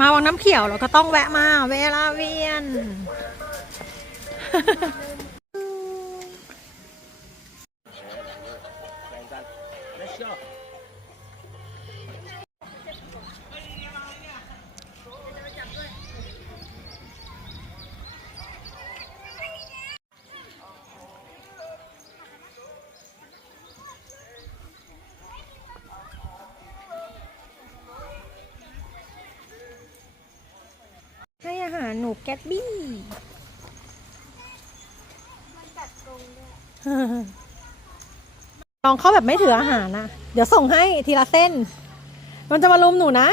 มาวังน้ำเขียวเราก็ต้องแวะมาเวลาเวียน ห้อาหารหนูแกตบี้ลองเข้าแบบไม่ถืออาหารนะ เดี๋ยวส่งให้ทีละเส้น มันจะมาลุมหนูนะ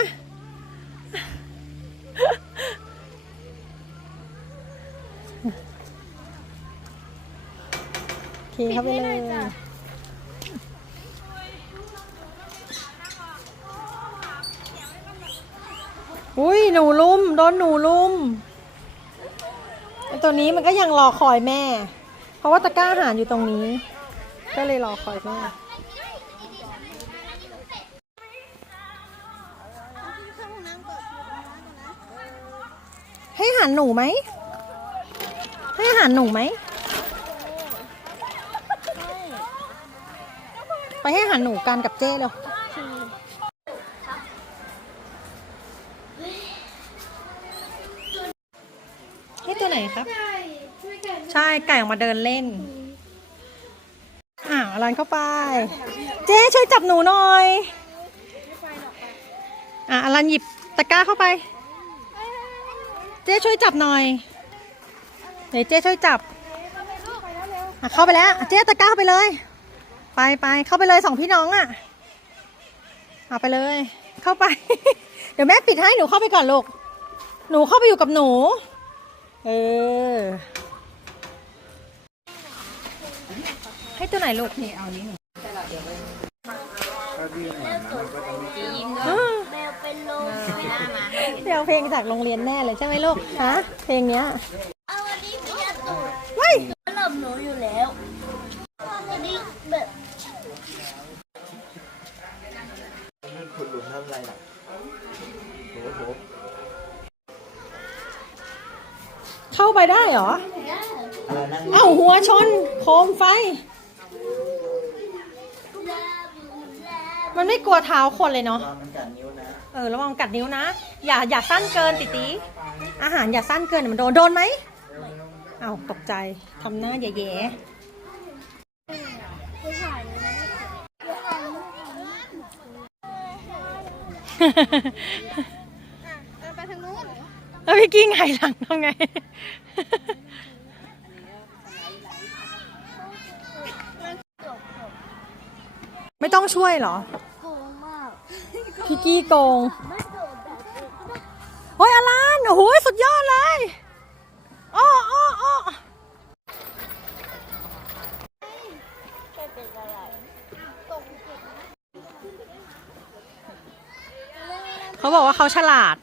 โอเคเข้าไปเลยอุ้ยหนูลุม โดนหนูลุมไอ ตัวนี้มันก็ยังรอคอยแม่ เพราะว่าตะกร้าอาหารอยู่ตรงนี้ ก็เลยรอคอยแม่ ให้อาหารหนูไหม ให้อาหารหนูไหม ไปให้อาหารหนูกันกับเจ้เร็ว ให้ตัวไหนครับใช่ไก่ออกมาเดินเล่นอ้าวอลันเข้าไป เจ๊ช่วยจับหนูหน่อย อะอลันหยิบตะกร้าเข้าไป เจ๊ช่วยจับหน่อยเดี๋ยวเจ๊ช่วยจับอะเข้าไปแล้วอะเจ๊ตะกร้าเข้าไปเลย ไปไปเข้าไปเลยสองพี่น้องอะเอาไปเลย เข้าไป เดี๋ยวแม่ปิดให้หนูเข้าไปก่อนลูก หนูเข้าไปอยู่กับหนู เออ ให้ตัวไหนลูกนี่เอานี้หนูแมวเป็นลมเดี๋ยวเพลงจากโรงเรียนแน่เลยใช่ไหมลูกฮะเพลงเนี้ยเอาวันนี้ก็ยัดตูดเว้ยหลบหนูอยู่แล้ววันนี้แบบขุดหลุมทำอะไรล่ะโอ้โห เข้าไปได้เหรออะไรนั่งเอ้าหัวชนโคมไฟ มันไม่กลัวเท้าคนเลยเนาะวางมันกัดนิ้วนะเออระวังกัดนิ้วนะ อย่าอย่าสั้นเกินติตีอาหารอย่าสั้นเกินเดี๋ยวมันโดนโดนไหมเอ้าตกใจทำหน้าแย่ๆไปทางนู้น แล้วพี่กิ้งไงหลังทำไง ไม่ต้องช่วยเหรอ โกงมากพี่กี้โกง ไม่โดดแบบนี้โอ้ยอลัน โอ้โห สุดยอดเลยอ้ออ้ออ้อไม่เป็นอะไรตกเจ็บนะเขาบอกว่าเขาฉลาด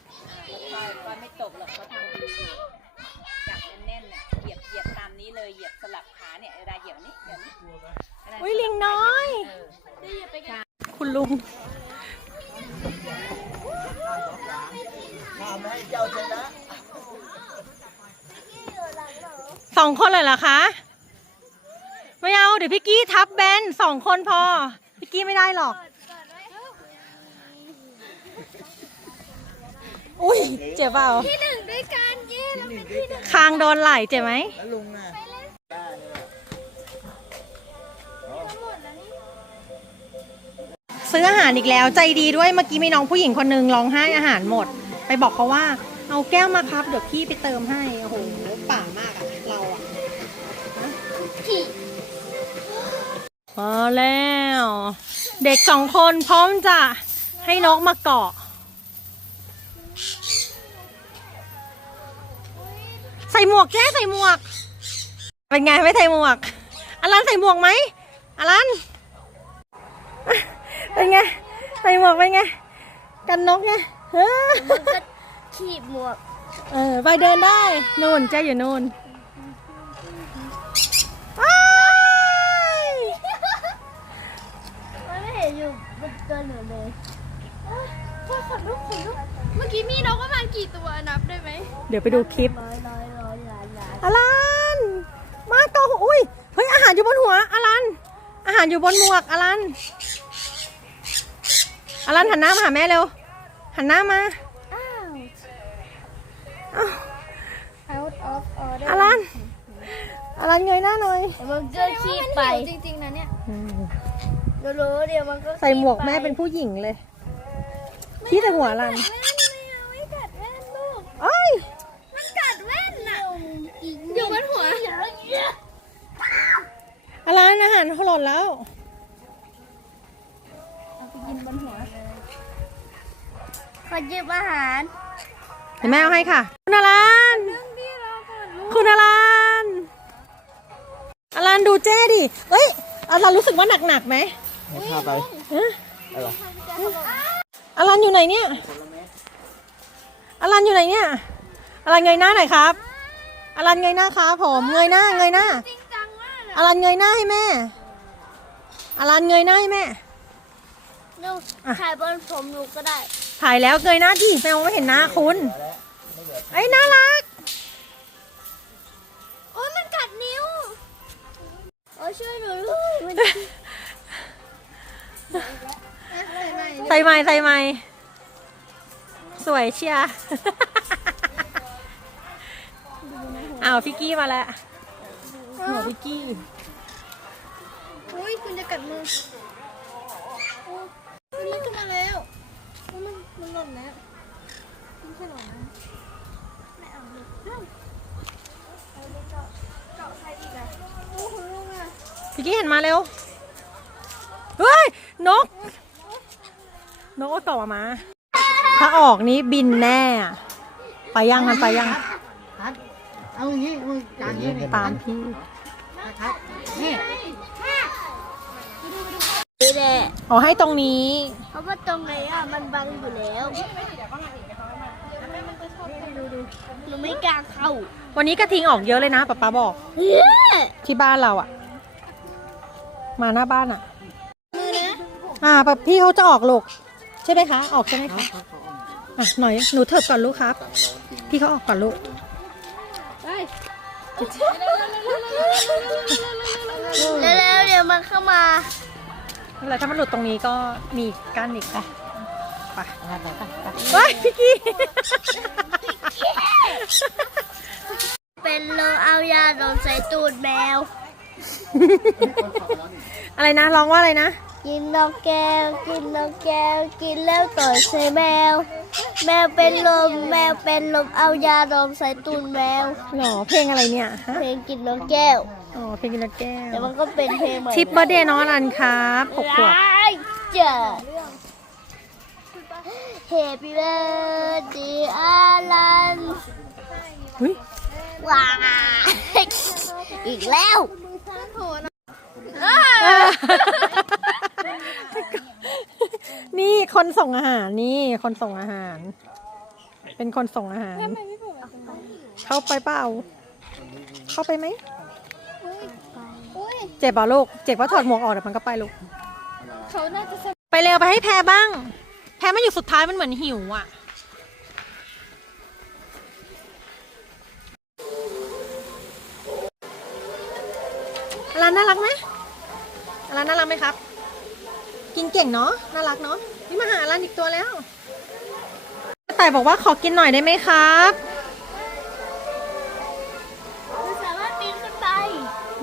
ก็ไม่ตกหรอกเขาทำดีอยู่จับแน่นๆเนี่ยเหยียบเหยียบตามนี้เลยเหยียบสลับขา เนี่ยเวลาเหยียบนี้เหยียบนี้อุ้ยลิงน้อย คุณลุงทำให้เจ้าชนะสองคนเลยเหรอคะ ไม่เอา เดี๋ยวพี่กี้ทับแบนสองคนพอ พี่กี้ไม่ได้หรอก อุ้ยเจ็บเปล่าที่หนึ่งด้วยกันเย้เราเป็นที่หนึ่งคางโดนไหลเจ็บไหมแล้วลุงน่ะได้ ซื้ออาหารอีกแล้วใจดีด้วยเมื่อกี้มีน้องผู้หญิงคนหนึงร้องไห้อาหารหมด ไปบอกเขาว่าเอาแก้วมาครับ เดี๋ยวพี่ไปเติมให้โอ้โหป่ามากอะเราอะที่มาแล้ว เด็กสองคนพร้อมจะให้นกมาเกาะใส่หมวกแจ้ใส่หมวก เป็นไงไม่ใส่หมวกอลันใส่หมวกไหมอลัน เป็นไงใส่หมวกเป็นไง กันนกไงเออมันก็ขีบหมวก เออไปเดินได้นู่นเจ๊อยู่นู่นว้ายมันไม่เห็นอยู่บนตัวหนูเลยเอ้ยพ่อขนลุกขนลุกเมื่อกี้มีนกประมาณกี่ตัวนับได้ไหมเดี๋ยวไปดูคลิป ร้อยร้อยร้อยล้านล้านอลัน มาเกาหัวอุ้ย เฮ้ย อาหารอยู่บนหัว อลัน อาหารอยู่บนหมวก อลัน อลันหันหน้ามาหาแม่เร็ว หันหน้ามาอ้าวอ้าว out of order อลันอลันเงยหน้าหน่อย เดี๋ยวมันก็ขี้ไปจริงๆนะเนี่ยรู้ๆเดี๋ยวมันก็ใส่หมวกแม่เป็นผู้หญิงเลยขี้แต่หัวอลันแว่นไม่เอาไม่กัดแว่นลูกเอ้ยมันกัดแว่นน่ะอยู่บนหัวอลันอาหารหล่นแล้ว ขอยืมอาหารเดี๋ยวแม่เอาให้ค่ะ คุณอลันเรื่องที่เราก่อนลูกคุณอลันอลันดูเจ้ดิเฮ้ยอลันรู้สึกว่าหนักๆไหมให้พาไปฮะอะไรอลันอยู่ไหนเนี่ยอลันอยู่ไหนเนี่ยอลันเงยหน้าหน่อยครับอลันเงยหน้าครับผมเงยหน้าเงยหน้า จริงจังมากอลันเงยหน้าให้แม่อลันเงยหน้าให้แม่ลูกอะถ่ายบนผมหนูก็ได้ ถ่ายแล้วเงยหน้าดิแมวไม่เห็นหน้าคุณไอ้ยน่ารัก โอ้ยมันกัดนิ้ว โอ้ยช่วยหนูด้วยมันใส่ไม้ใส่ไม้สวยเชียร์อ้าวพิกกี้มาแล้วหัวพิกกี้อุ้ยคุณจะกัดมือโอ้ยมันขึ้นมาแล้วโอ้ยมันมัน หล่นแล้วมันแค่หล่นนะไม่เอาลูกเอ้าเอาไปเจาะเจาะใครอีกอะโอ้คุณลุงอะพิกกี้เห็นมาเร็ว เฮ้ย นก นกก็ตกมา ถ้าออกนี้บินแน่อะไปยังมันไปยังเอาอย่างนี้มึงจานนี้นี่ตามพี่นะครับนี่นี่ แหละเอาให้ตรงนี้ เพราะว่าตรงไหนอะมันบังอยู่แล้วดูดูหนูไม่กล้าเข้าวันนี้กระทิงออกเยอะเลยนะป๊าป๊าบอก เฮ้ยที่บ้านเราอะมาหน้าบ้านอะอ่าแบบพี่เขาจะออกลูกใช่ไหมคะ ออกใช่ไหมคะอะหน่อยหนูเถิบก่อนลูกครับ พี่เขาออกก่อนลูกแล้วๆเดี๋ยวมันเข้ามา แล้วถ้ามันหลุดตรงนี้ก็มีก้านอีกไปไปเฮ้ยพี่กี้ เป็นโลเอายาโดนใส่ตูดแมว อะไรนะร้องว่าอะไรนะ กินนกแก้ว กินนกแก้ว กินแล้วต่อยใส่แมว แมวเป็นลม แมวเป็นลม เอายาดมใส่ตูดแมว หรอเพลงอะไรเนี่ยฮะเพลงกินนกแก้ว อ๋อเพลงกินนกแก้แต่วมันก็เป็นเพลงใหม่ทิปเบอร์เดย์น้องอรันครับหกขวบร้ายจ้ะ Happy birthday อาลันเฮ้ย ว้ายอีกแล้ว นี่คนส่งอาหารนี่คนส่งอาหาร เป็นคนส่งอาหาร เข้าไปเปล่า เข้าไปไหม เจ็บเปล่าลูก เจ็บว่าถอดหมวกออกเดี๋ยวมันก็ไปลูก เขาน่าจะไปเร็วไปให้แพรบ้าง แพรมันอยู่สุดท้ายมันเหมือนหิวอะอลันน่ารักไหมอลันน่ารักไหมครับ กินเก่งเนาะ น่ารักเนาะ นี่มาหาอลันอีกตัวแล้วแต่บอกว่าขอกินหน่อยได้ไหมครับ มันสามารถปีนขึ้นไป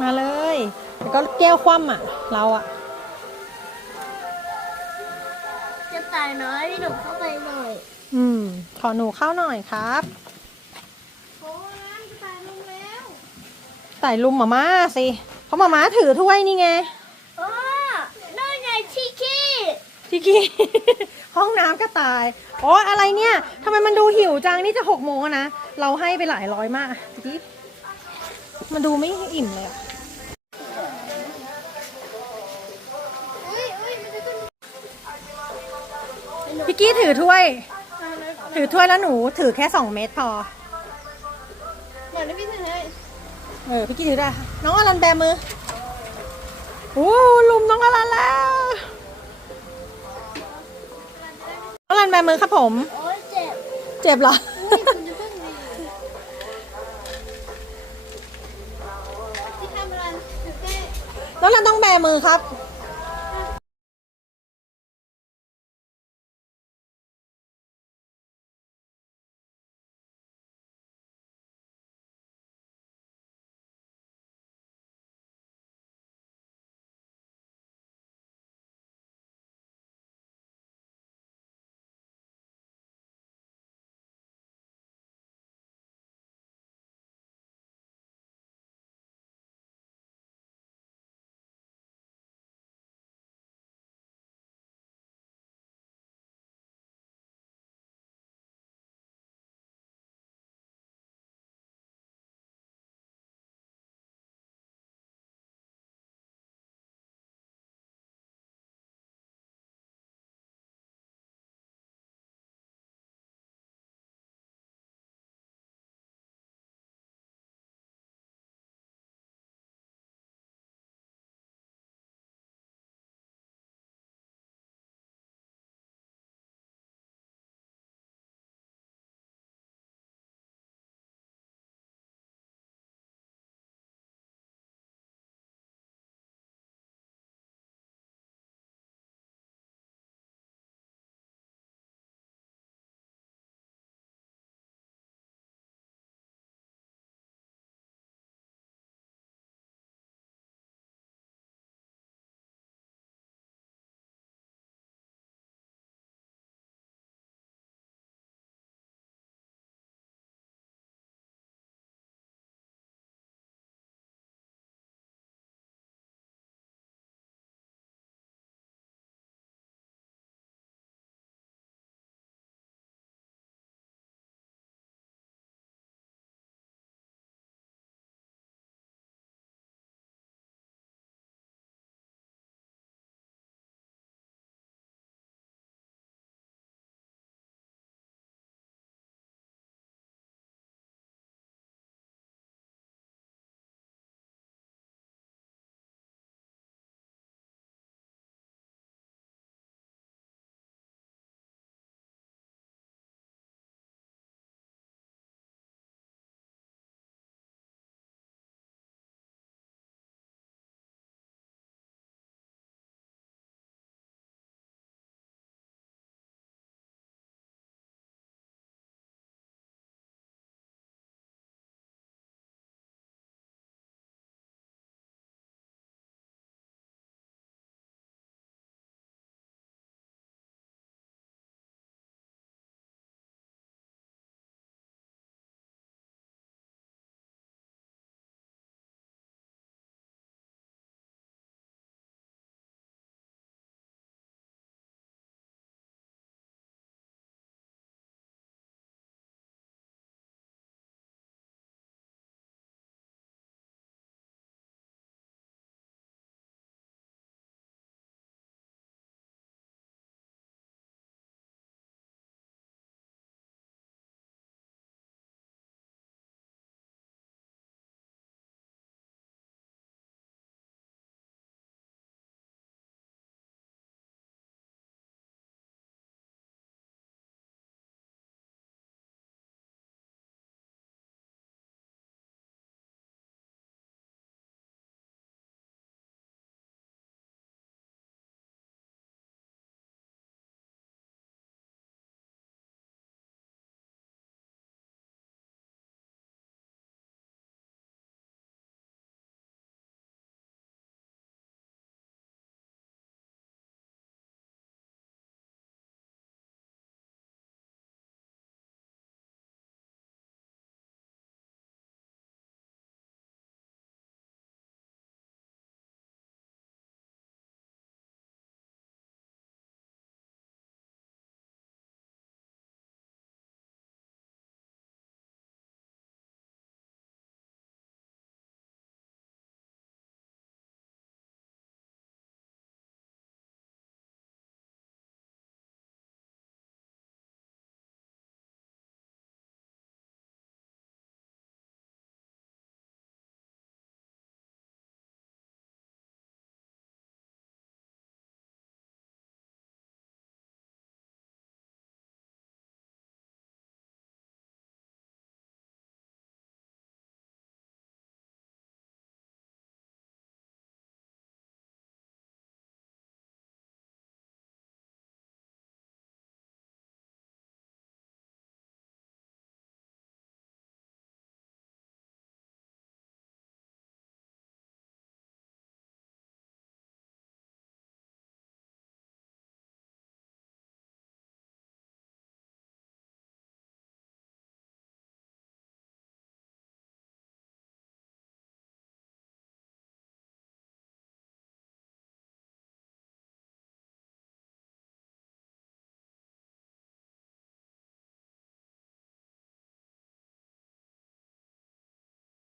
มาเลย แล้วก็แก้วคว่ำอะ เราอะจะตายน้อยพี่หนุ่มเข้าไปหน่อยอืม ขอหนูเข้าหน่อยครับโอ้ยจะตายลงแล้วใส่ลุมหมาม่าสิเพราะหมาม่าถือถ้วยนี่ไงโอ้นั่นไงที่ขี้พี่กี้ ห้องน้ำก็ตายโอ้อะไรเนี่ยทำไมมันดูหิวจังนี่จะหกโมงแล้วนะ เราให้ไปหลายร้อยมากพี่กี้มันดูไม่อิ่มเลยอะ ถือถ้วย ถือถ้วยแล้วหนูถือแค่สองเม็ดพอเหมือนที่พี่ถือให้เออพี่กี้ถือได้ น้องอลันแบมือโอ้ลุมน้องอลันแล้วน้องอลันแบมือครับผม โอ้ยเจ็บเจ็บเหรออุ้ยคุณจะเพิ่งมีที่ทำอะไรเจ๊แล้วเราต้องแบมือครับเ